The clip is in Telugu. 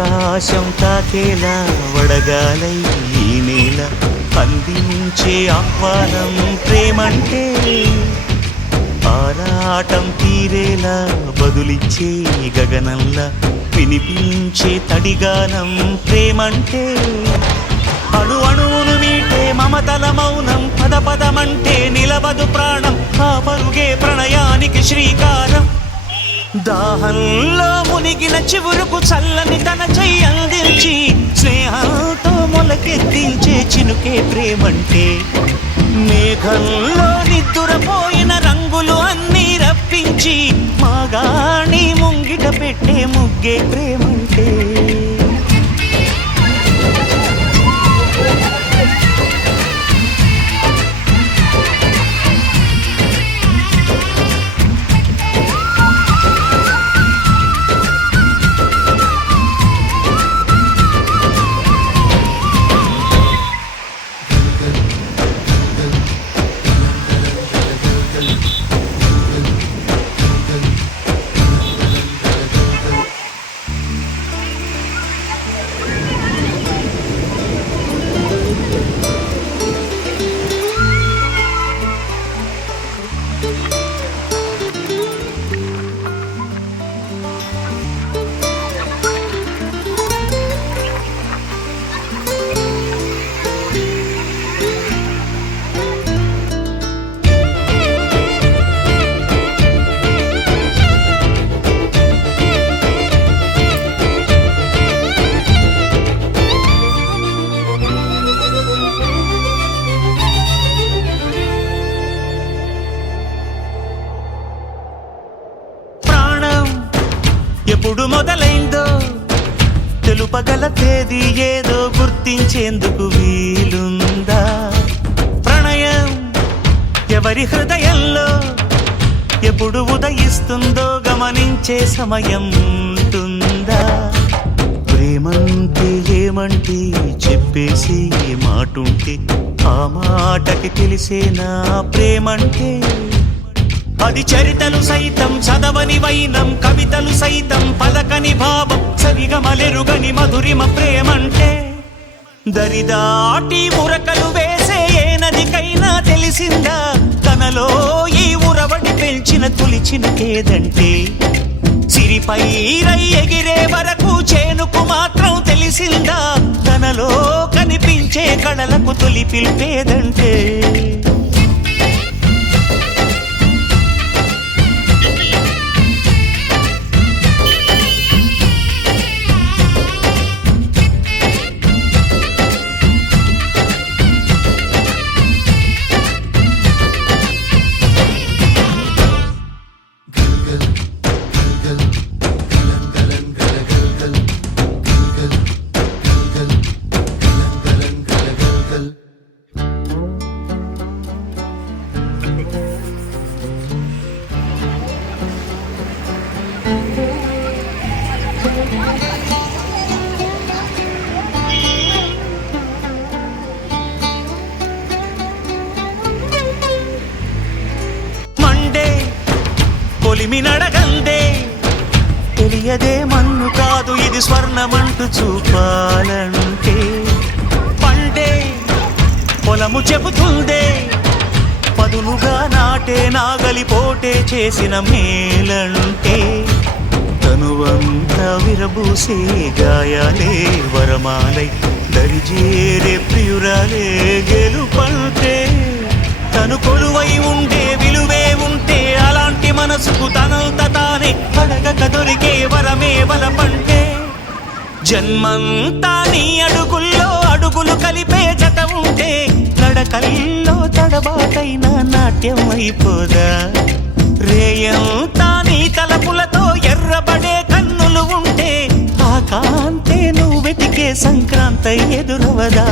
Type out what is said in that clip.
ఆకాశం తాకేలా వడగాలై ఈ నేల అందించే ఆహ్వానం ప్రేమంటే ఆరాటం తీరేలా బదులిచ్చే గగనంలా వినిపించే తడిగానం ప్రేమంటే అణు అణువును మీటే మమతల మౌనం పద పదమంటే నిలవదు ప్రాణం ఆ పరుగే ప్రణయానికి శ్రీకారం దాహంలో మునిగిన చివురుకు చల్లని తన చెయ్యి అందించి స్నేహంతో మొలకెత్తించే చినుకే ప్రేమంటే మేఘంలో నిద్దురపోయిన రంగులు అన్నీ రప్పించి మాగాణి ముంగిట పెట్టే ముగ్గే ప్రేమంటే ఎప్పుడు మొదలైందో తెలుపగల తేదీ ఏదో గుర్తించేందుకు వీలుందా ప్రణయం ఎవరి హృదయంలో ఎప్పుడు ఉదయిస్తుందో గమనించే సమయం ఉంటుందా ప్రేమంటే ఏమంటే చెప్పేసి మాటుంటే ఆ మాటకి తెలిసేనా ప్రేమంటే అది చరితలు సైతం చదవని వైనం కవితలు సైతం పలకని భావం సరిగమలెరుగని మధురిమ ప్రేమంటే దరిదాటి ఉరకలు వేసే ఏ నదికైనా తెలిసిందా తనలో ఈ ఉరవడి పెంచిన తొలిచిన కేదంటే సిరిపై రై ఎగిరే వరకు చేనుకు మాత్రం తెలిసిందా తనలో కనిపించే కళలకు తొలి పిలిపేదంటే కొలిమి నడగందే తెలియదే మన్ను కాదు ఇది స్వర్ణమంటూ చూపాలంటే పండే పొలము చెబుతుందే పదునుగా నాటే నాగలి పోటే చేసిన మేలంటే తనువంతా విరబూసే గాయాలే వరమాలై దరిజేరే ప్రియురాలే గెలుపంటే తను కొలువై ఉండే విలువే ఉంటే అలాంటి మనసుకు తనంత తానే అడగక దొరికే వరమే బలపంటే జన్మంతా నీ అడుగుల్లో అడుగులు కలిపే జత ఉంటే నడకల్లో తడబాటైన నాట్యం అయిపోదా రేయంతా నీ తలపులతో ఎర్రబడే కన్నులు ఉంటే ఆ కాంతే నువ్వు వెతికే సంక్రాంతి ఎదురవదా